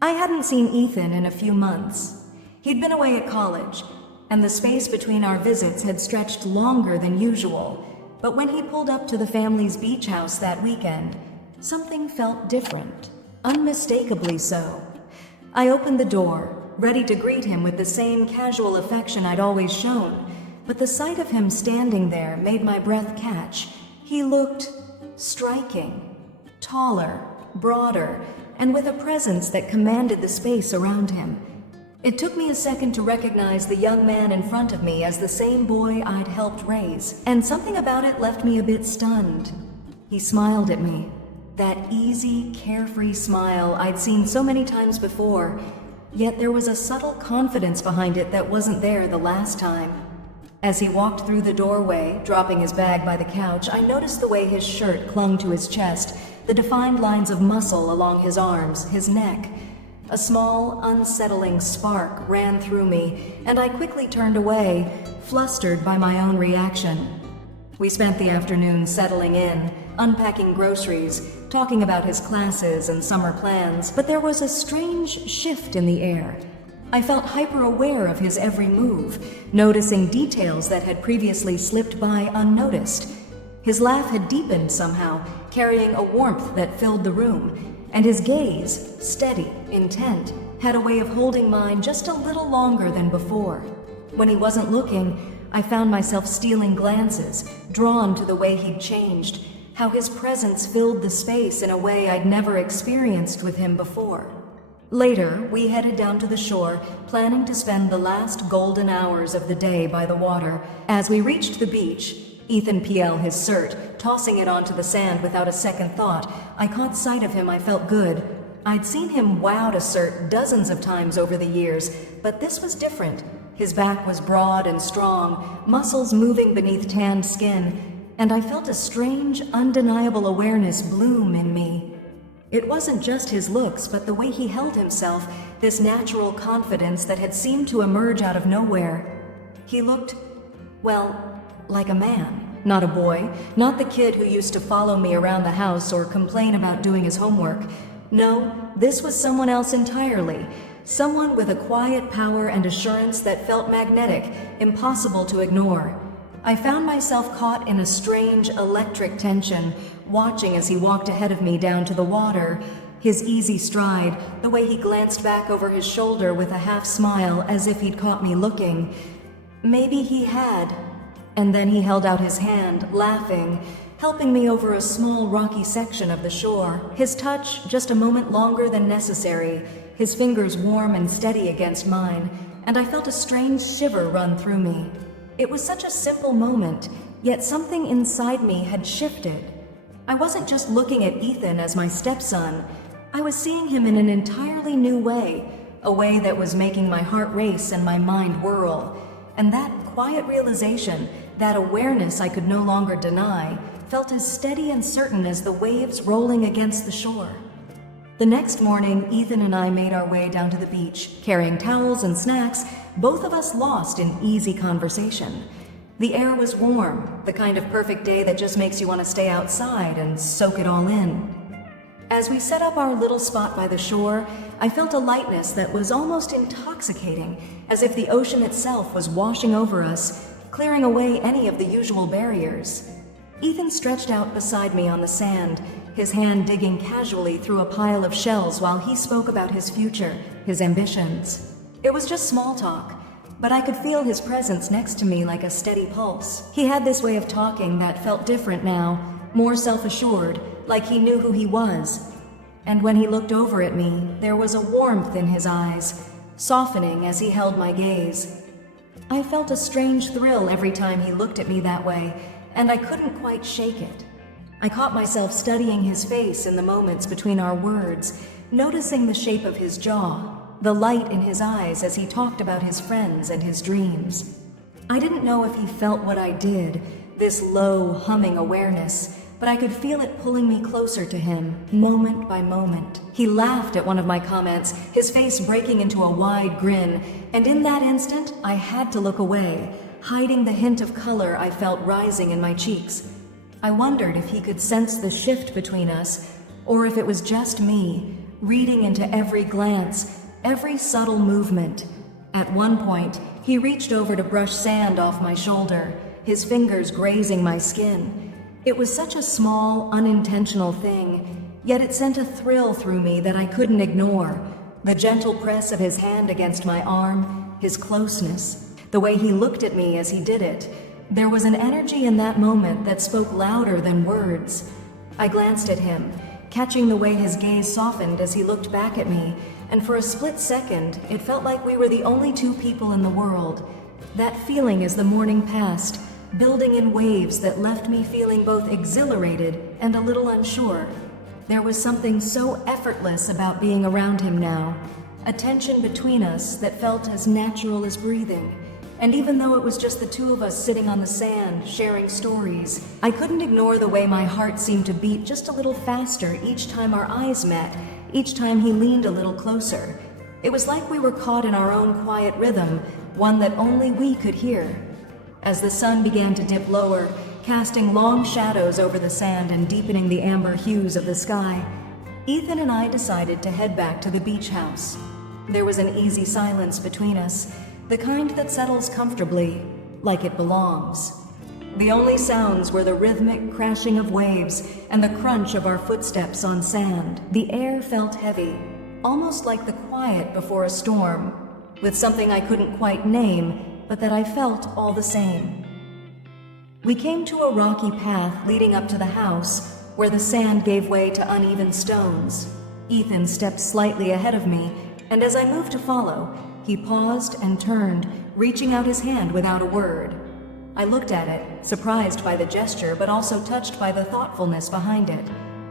I hadn't seen Ethan in a few months. He'd been away at college, and the space between our visits had stretched longer than usual. But when he pulled up to the family's beach house that weekend, something felt different, unmistakably so. I opened the door, ready to greet him with the same casual affection I'd always shown, but the sight of him standing there made my breath catch. He looked striking, taller, broader, and with a presence that commanded the space around him. It took me a second to recognize the young man in front of me as the same boy I'd helped raise, and something about it left me a bit stunned. He smiled at me, that easy, carefree smile I'd seen so many times before, yet there was a subtle confidence behind it that wasn't there the last time. As he walked through the doorway, dropping his bag by the couch, I noticed the way his shirt clung to his chest, the defined lines of muscle along his arms, his neck. A small, unsettling spark ran through me, and I quickly turned away, flustered by my own reaction. We spent the afternoon settling in, unpacking groceries, talking about his classes and summer plans, but there was a strange shift in the air. I felt hyper-aware of his every move, noticing details that had previously slipped by unnoticed. His laugh had deepened somehow, carrying a warmth that filled the room, and his gaze, steady, intent, had a way of holding mine just a little longer than before. When he wasn't looking, I found myself stealing glances, drawn to the way he'd changed, how his presence filled the space in a way I'd never experienced with him before. Later, we headed down to the shore, planning to spend the last golden hours of the day by the water. As we reached the beach, Ethan PL his cert, tossing it onto the sand without a second thought, I caught sight of him. I felt good. I'd seen him wowed a cert dozens of times over the years, but this was different. His back was broad and strong, muscles moving beneath tanned skin, and I felt a strange, undeniable awareness bloom in me. It wasn't just his looks, but the way he held himself, this natural confidence that had seemed to emerge out of nowhere. He looked, well, like a man, not a boy, not the kid who used to follow me around the house or complain about doing his homework. No, this was someone else entirely, someone with a quiet power and assurance that felt magnetic, impossible to ignore. I found myself caught in a strange electric tension, watching as he walked ahead of me down to the water, his easy stride, the way he glanced back over his shoulder with a half smile as if he'd caught me looking. Maybe he had. And then he held out his hand, laughing, helping me over a small rocky section of the shore. His touch just a moment longer than necessary, his fingers warm and steady against mine, and I felt a strange shiver run through me. It was such a simple moment, yet something inside me had shifted. I wasn't just looking at Ethan as my stepson. I was seeing him in an entirely new way, a way that was making my heart race and my mind whirl. And that quiet realization, that awareness I could no longer deny, felt as steady and certain as the waves rolling against the shore. The next morning, Ethan and I made our way down to the beach, carrying towels and snacks, both of us lost in easy conversation. The air was warm, the kind of perfect day that just makes you want to stay outside and soak it all in. As we set up our little spot by the shore, I felt a lightness that was almost intoxicating, as if the ocean itself was washing over us, clearing away any of the usual barriers. Ethan stretched out beside me on the sand, his hand digging casually through a pile of shells while he spoke about his future, his ambitions. It was just small talk, but I could feel his presence next to me like a steady pulse. He had this way of talking that felt different now, more self-assured, like he knew who he was. And when he looked over at me, there was a warmth in his eyes, softening as he held my gaze. I felt a strange thrill every time he looked at me that way, and I couldn't quite shake it. I caught myself studying his face in the moments between our words, noticing the shape of his jaw, the light in his eyes as he talked about his friends and his dreams. I didn't know if he felt what I did, this low, humming awareness, but I could feel it pulling me closer to him, moment by moment. He laughed at one of my comments, his face breaking into a wide grin, and in that instant, I had to look away, hiding the hint of color I felt rising in my cheeks. I wondered if he could sense the shift between us, or if it was just me, reading into every glance, every subtle movement. At one point, he reached over to brush sand off my shoulder, his fingers grazing my skin. It was such a small, unintentional thing, yet it sent a thrill through me that I couldn't ignore. The gentle press of his hand against my arm, his closeness, the way he looked at me as he did it. There was an energy in that moment that spoke louder than words. I glanced at him, catching the way his gaze softened as he looked back at me, and for a split second, it felt like we were the only two people in the world. That feeling as the morning passed, building in waves that left me feeling both exhilarated and a little unsure. There was something so effortless about being around him now, a tension between us that felt as natural as breathing. And even though it was just the two of us sitting on the sand, sharing stories, I couldn't ignore the way my heart seemed to beat just a little faster each time our eyes met, each time he leaned a little closer. It was like we were caught in our own quiet rhythm, one that only we could hear. As the sun began to dip lower, casting long shadows over the sand and deepening the amber hues of the sky, Ethan and I decided to head back to the beach house. There was an easy silence between us, the kind that settles comfortably, like it belongs. The only sounds were the rhythmic crashing of waves and the crunch of our footsteps on sand. The air felt heavy, almost like the quiet before a storm, with something I couldn't quite name, but that I felt all the same. We came to a rocky path leading up to the house, where the sand gave way to uneven stones. Ethan stepped slightly ahead of me, and as I moved to follow, he paused and turned, reaching out his hand without a word. I looked at it, surprised by the gesture, but also touched by the thoughtfulness behind it.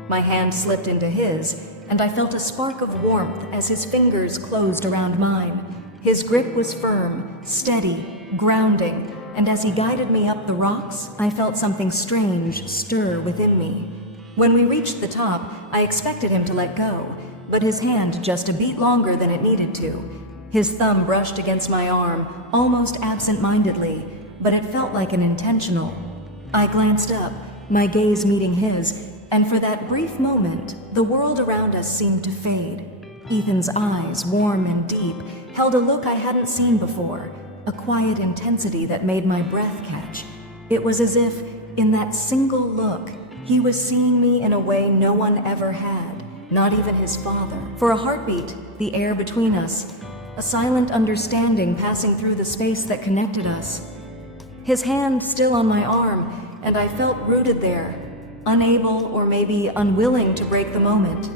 My hand slipped into his, and I felt a spark of warmth as his fingers closed around mine. His grip was firm, steady, grounding, and as he guided me up the rocks, I felt something strange stir within me. When we reached the top, I expected him to let go, but his hand just a beat longer than it needed to. His thumb brushed against my arm, almost absent-mindedly, but it felt like an intentional. I glanced up, my gaze meeting his, and for that brief moment, the world around us seemed to fade. Ethan's eyes, warm and deep, held a look I hadn't seen before, a quiet intensity that made my breath catch. It was as if, in that single look, he was seeing me in a way no one ever had, not even his father. For a heartbeat, the air between us, a silent understanding passing through the space that connected us. His hand still on my arm, and I felt rooted there, unable or maybe unwilling to break the moment.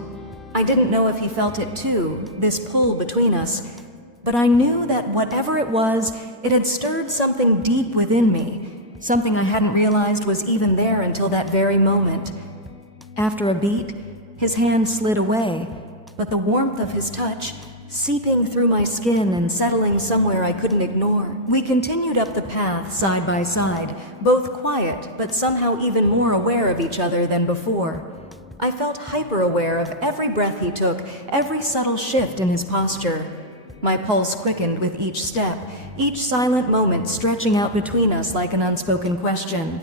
I didn't know if he felt it too, this pull between us, but I knew that whatever it was, it had stirred something deep within me, something I hadn't realized was even there until that very moment. After a beat, his hand slid away, but the warmth of his touch, seeping through my skin and settling somewhere I couldn't ignore. We continued up the path side by side, both quiet but somehow even more aware of each other than before. I felt hyper-aware of every breath he took, every subtle shift in his posture. My pulse quickened with each step, each silent moment stretching out between us like an unspoken question.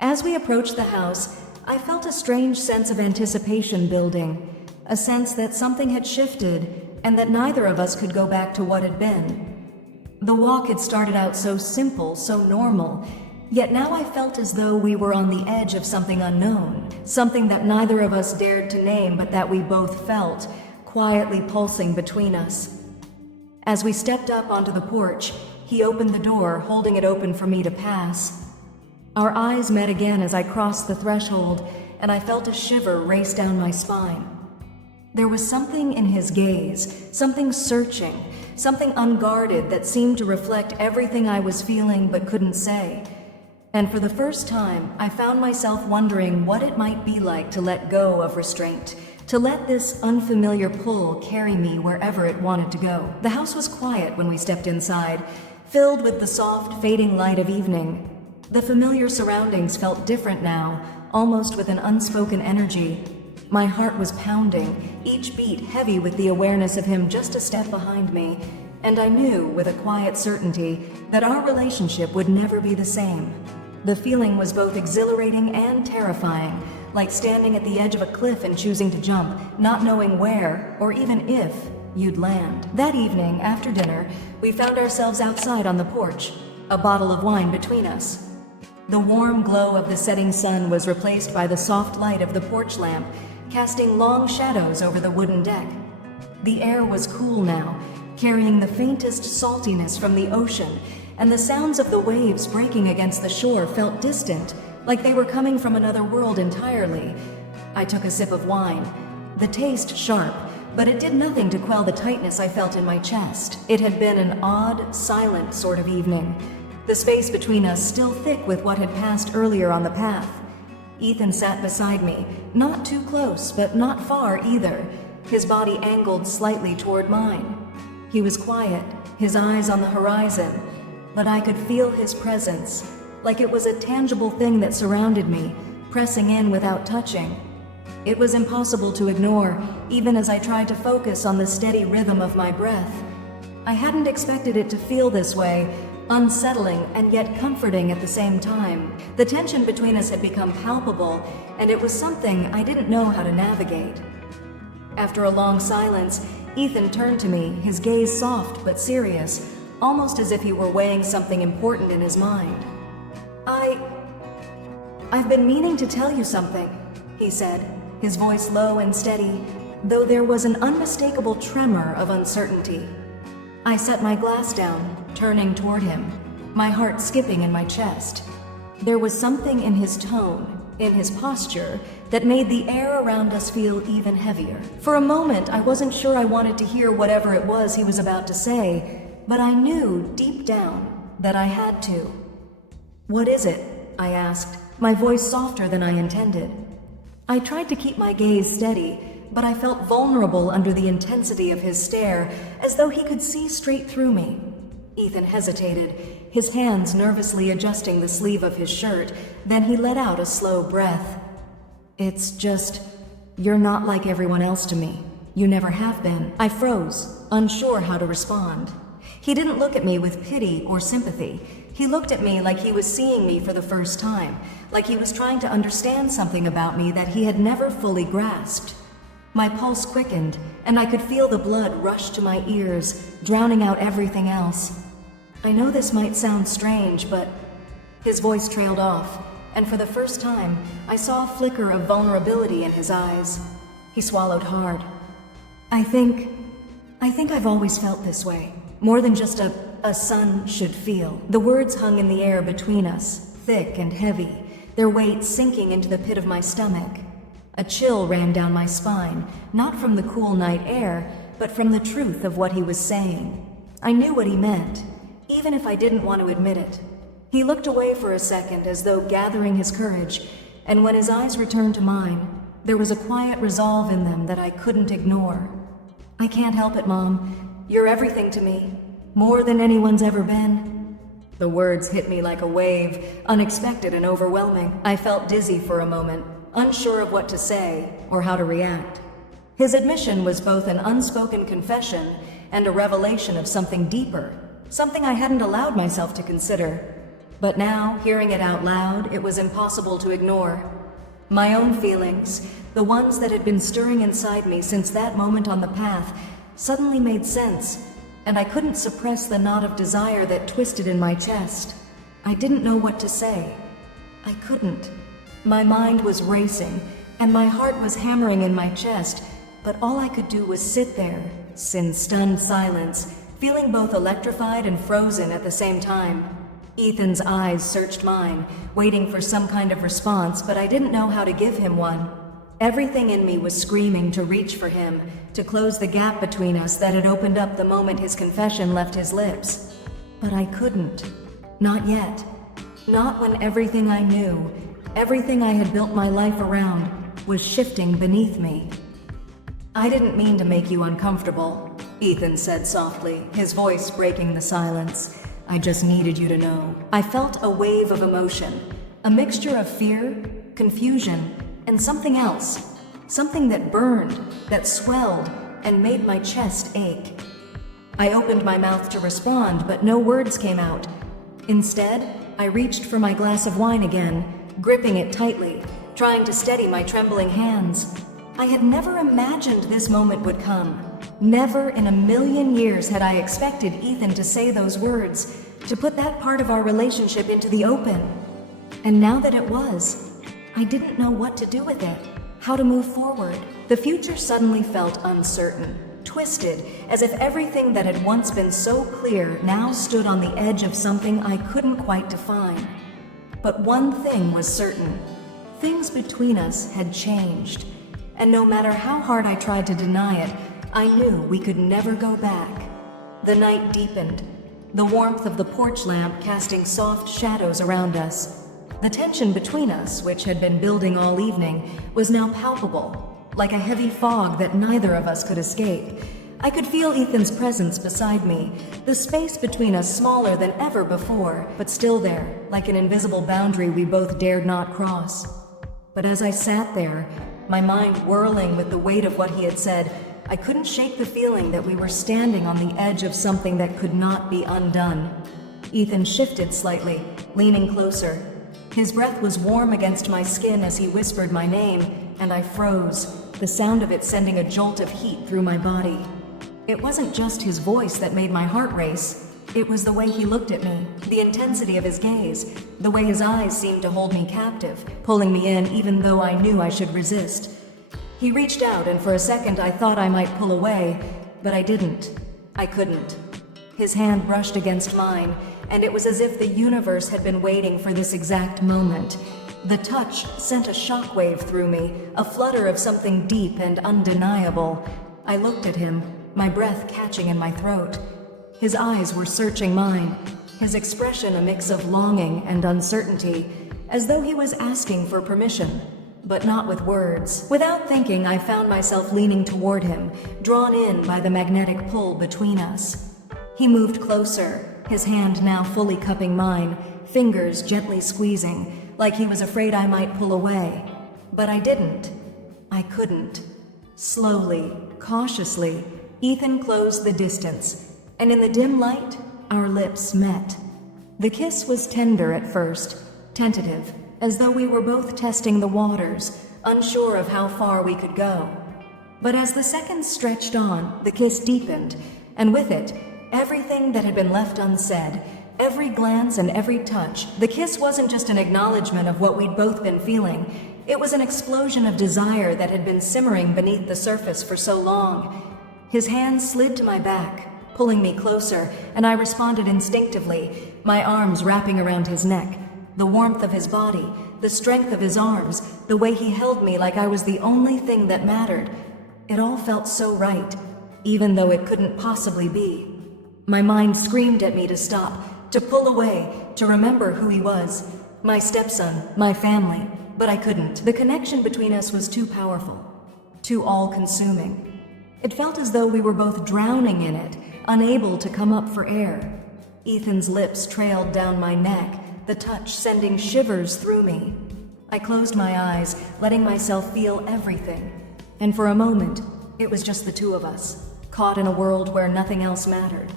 As we approached the house, I felt a strange sense of anticipation building, a sense that something had shifted and that neither of us could go back to what had been. The walk had started out so simple, so normal, yet now I felt as though we were on the edge of something unknown, something that neither of us dared to name but that we both felt, quietly pulsing between us. As we stepped up onto the porch, he opened the door, holding it open for me to pass. Our eyes met again as I crossed the threshold, and I felt a shiver race down my spine. There was something in his gaze, something searching, something unguarded that seemed to reflect everything I was feeling but couldn't say. And for the first time, I found myself wondering what it might be like to let go of restraint, to let this unfamiliar pull carry me wherever it wanted to go. The house was quiet when we stepped inside, filled with the soft, fading light of evening. The familiar surroundings felt different now, almost with an unspoken energy. My heart was pounding, each beat heavy with the awareness of him just a step behind me, and I knew, with a quiet certainty, that our relationship would never be the same. The feeling was both exhilarating and terrifying, like standing at the edge of a cliff and choosing to jump, not knowing where, or even if, you'd land. That evening, after dinner, we found ourselves outside on the porch, a bottle of wine between us. The warm glow of the setting sun was replaced by the soft light of the porch lamp, casting long shadows over the wooden deck. The air was cool now, carrying the faintest saltiness from the ocean, and the sounds of the waves breaking against the shore felt distant, like they were coming from another world entirely. I took a sip of wine. The taste sharp, but it did nothing to quell the tightness I felt in my chest. It had been an odd, silent sort of evening, the space between us still thick with what had passed earlier on the path. Ethan sat beside me, not too close, but not far either, his body angled slightly toward mine. He was quiet, his eyes on the horizon, but I could feel his presence, like it was a tangible thing that surrounded me, pressing in without touching. It was impossible to ignore, even as I tried to focus on the steady rhythm of my breath. I hadn't expected it to feel this way, unsettling and yet comforting at the same time. The tension between us had become palpable, and it was something I didn't know how to navigate. After a long silence, Ethan turned to me, his gaze soft but serious, almost as if he were weighing something important in his mind. I've been meaning to tell you something, he said, his voice low and steady, though there was an unmistakable tremor of uncertainty. I set my glass down, turning toward him, my heart skipping in my chest. There was something in his tone, in his posture, that made the air around us feel even heavier. For a moment, I wasn't sure I wanted to hear whatever it was he was about to say, but I knew, deep down, that I had to. "What is it?" I asked, my voice softer than I intended. I tried to keep my gaze steady, but I felt vulnerable under the intensity of his stare, as though he could see straight through me. Ethan hesitated, his hands nervously adjusting the sleeve of his shirt. Then he let out a slow breath. "It's just, you're not like everyone else to me. You never have been." I froze, unsure how to respond. He didn't look at me with pity or sympathy. He looked at me like he was seeing me for the first time, like he was trying to understand something about me that he had never fully grasped. My pulse quickened, and I could feel the blood rush to my ears, drowning out everything else. "I know this might sound strange, but..." His voice trailed off, and for the first time, I saw a flicker of vulnerability in his eyes. He swallowed hard. I think I've always felt this way, more than just a son should feel." The words hung in the air between us, thick and heavy, their weight sinking into the pit of my stomach. A chill ran down my spine, not from the cool night air, but from the truth of what he was saying. I knew what he meant, even if I didn't want to admit it. He looked away for a second as though gathering his courage, and when his eyes returned to mine, there was a quiet resolve in them that I couldn't ignore. "I can't help it, Mom. You're everything to me, more than anyone's ever been." The words hit me like a wave, unexpected and overwhelming. I felt dizzy for a moment, unsure of what to say or how to react. His admission was both an unspoken confession and a revelation of something deeper, something I hadn't allowed myself to consider. But now, hearing it out loud, it was impossible to ignore. My own feelings, the ones that had been stirring inside me since that moment on the path, suddenly made sense, and I couldn't suppress the knot of desire that twisted in my chest. I didn't know what to say. I couldn't. My mind was racing, and my heart was hammering in my chest, but all I could do was sit there, in stunned silence, feeling both electrified and frozen at the same time. Ethan's eyes searched mine, waiting for some kind of response, but I didn't know how to give him one. Everything in me was screaming to reach for him, to close the gap between us that had opened up the moment his confession left his lips. But I couldn't. Not yet. Not when everything I knew, everything I had built my life around, was shifting beneath me. "I didn't mean to make you uncomfortable," Ethan said softly, his voice breaking the silence. "I just needed you to know." I felt a wave of emotion, a mixture of fear, confusion, and something else. Something that burned, that swelled, and made my chest ache. I opened my mouth to respond, but no words came out. Instead, I reached for my glass of wine again, gripping it tightly, trying to steady my trembling hands. I had never imagined this moment would come. Never in a million years had I expected Ethan to say those words, to put that part of our relationship into the open. And now that it was, I didn't know what to do with it, how to move forward. The future suddenly felt uncertain, twisted, as if everything that had once been so clear now stood on the edge of something I couldn't quite define. But one thing was certain. Things between us had changed, and no matter how hard I tried to deny it, I knew we could never go back. The night deepened, the warmth of the porch lamp casting soft shadows around us. The tension between us, which had been building all evening, was now palpable, like a heavy fog that neither of us could escape. I could feel Ethan's presence beside me, the space between us smaller than ever before, but still there, like an invisible boundary we both dared not cross. But as I sat there, my mind whirling with the weight of what he had said, I couldn't shake the feeling that we were standing on the edge of something that could not be undone. Ethan shifted slightly, leaning closer. His breath was warm against my skin as he whispered my name, and I froze, the sound of it sending a jolt of heat through my body. It wasn't just his voice that made my heart race. It was the way he looked at me, the intensity of his gaze, the way his eyes seemed to hold me captive, pulling me in even though I knew I should resist. He reached out, and for a second I thought I might pull away, but I didn't. I couldn't. His hand brushed against mine, and it was as if the universe had been waiting for this exact moment. The touch sent a shockwave through me, a flutter of something deep and undeniable. I looked at him, my breath catching in my throat. His eyes were searching mine, his expression a mix of longing and uncertainty, as though he was asking for permission. But not with words. Without thinking, I found myself leaning toward him, drawn in by the magnetic pull between us. He moved closer, his hand now fully cupping mine, fingers gently squeezing, like he was afraid I might pull away. But I didn't. I couldn't. Slowly, cautiously, Ethan closed the distance, and in the dim light, our lips met. The kiss was tender at first, tentative, as though we were both testing the waters, unsure of how far we could go. But as the seconds stretched on, the kiss deepened, and with it, everything that had been left unsaid, every glance and every touch. The kiss wasn't just an acknowledgement of what we'd both been feeling. It was an explosion of desire that had been simmering beneath the surface for so long. His hand slid to my back, pulling me closer, and I responded instinctively, my arms wrapping around his neck. The warmth of his body, the strength of his arms, the way he held me like I was the only thing that mattered. It all felt so right, even though it couldn't possibly be. My mind screamed at me to stop, to pull away, to remember who he was, my stepson, my family, but I couldn't. The connection between us was too powerful, too all-consuming. It felt as though we were both drowning in it, unable to come up for air. Ethan's lips trailed down my neck, the touch sending shivers through me. I closed my eyes, letting myself feel everything. And for a moment, it was just the two of us, caught in a world where nothing else mattered.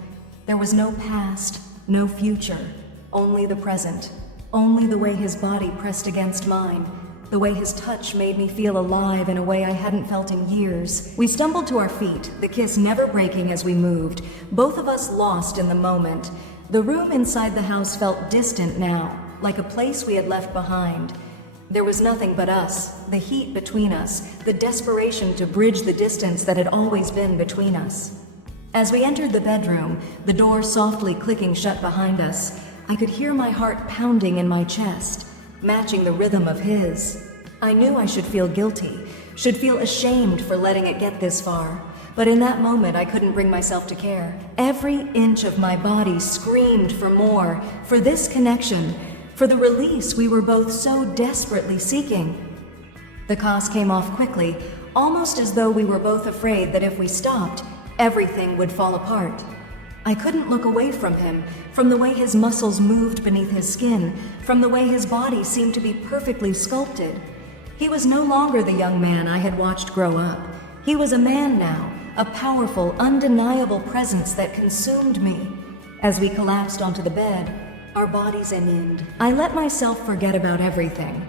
There was no past, no future, only the present. Only the way his body pressed against mine, the way his touch made me feel alive in a way I hadn't felt in years. We stumbled to our feet, the kiss never breaking as we moved, both of us lost in the moment. The room inside the house felt distant now, like a place we had left behind. There was nothing but us, the heat between us, the desperation to bridge the distance that had always been between us. As we entered the bedroom, the door softly clicking shut behind us, I could hear my heart pounding in my chest, matching the rhythm of his. I knew I should feel guilty, should feel ashamed for letting it get this far. But in that moment, I couldn't bring myself to care. Every inch of my body screamed for more, for this connection, for the release we were both so desperately seeking. The cos came off quickly, almost as though we were both afraid that if we stopped, everything would fall apart. I couldn't look away from him, from the way his muscles moved beneath his skin, from the way his body seemed to be perfectly sculpted. He was no longer the young man I had watched grow up. He was a man now, a powerful, undeniable presence that consumed me. As we collapsed onto the bed, our bodies ended. I let myself forget about everything.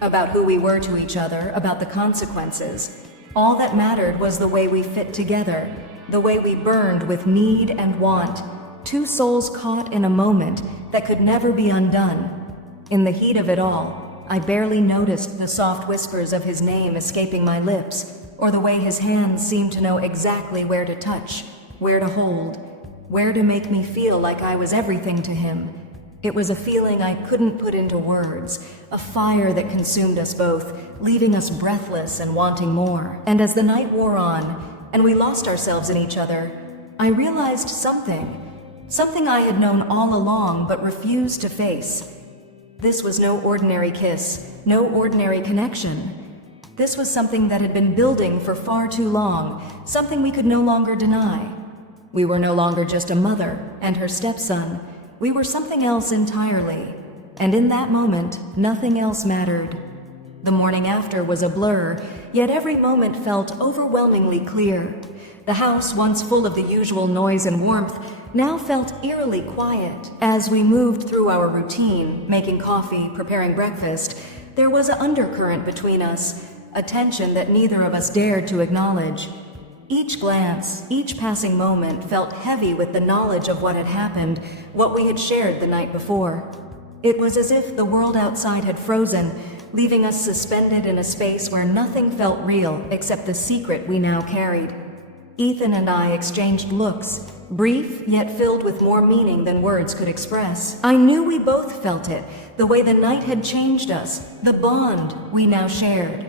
about who we were to each other, about the consequences. All that mattered was the way we fit together, the way we burned with need and want, two souls caught in a moment that could never be undone. In the heat of it all, I barely noticed the soft whispers of his name escaping my lips, or the way his hands seemed to know exactly where to touch, where to hold, where to make me feel like I was everything to him. It was a feeling I couldn't put into words, a fire that consumed us both, leaving us breathless and wanting more. And as the night wore on, and we lost ourselves in each other, I realized something I had known all along but refused to face. This was no ordinary kiss, no ordinary connection. This was something that had been building for far too long, something we could no longer deny. We were no longer just a mother and her stepson. We were something else entirely, and in that moment, nothing else mattered. The morning after was a blur, yet every moment felt overwhelmingly clear. The house, once full of the usual noise and warmth, now felt eerily quiet. As we moved through our routine, making coffee, preparing breakfast, there was an undercurrent between us, a tension that neither of us dared to acknowledge. Each glance, each passing moment felt heavy with the knowledge of what had happened, what we had shared the night before. It was as if the world outside had frozen, leaving us suspended in a space where nothing felt real except the secret we now carried. Ethan and I exchanged looks, brief yet filled with more meaning than words could express. I knew we both felt it, the way the night had changed us, the bond we now shared.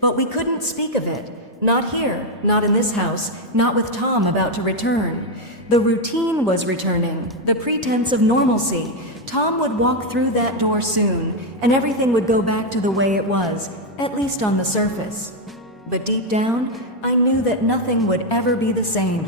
But we couldn't speak of it. Not here, not in this house, not with Tom about to return. The routine was returning, the pretense of normalcy. Tom would walk through that door soon, and everything would go back to the way it was, at least on the surface. But deep down, I knew that nothing would ever be the same.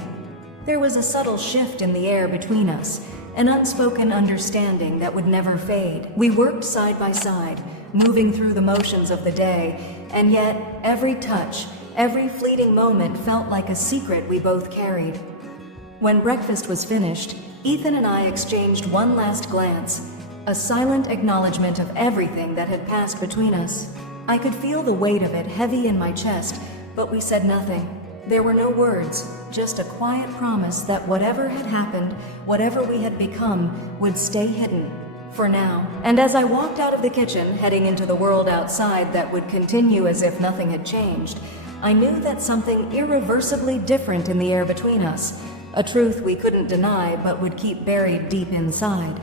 There was a subtle shift in the air between us, an unspoken understanding that would never fade. We worked side by side, moving through the motions of the day, and yet every touch, every fleeting moment felt like a secret we both carried. When breakfast was finished, Ethan and I exchanged one last glance, a silent acknowledgement of everything that had passed between us. I could feel the weight of it heavy in my chest, but we said nothing. There were no words, just a quiet promise that whatever had happened, whatever we had become, would stay hidden. For now. And as I walked out of the kitchen, heading into the world outside that would continue as if nothing had changed, I knew that something irreversibly different in the air between us, a truth we couldn't deny but would keep buried deep inside.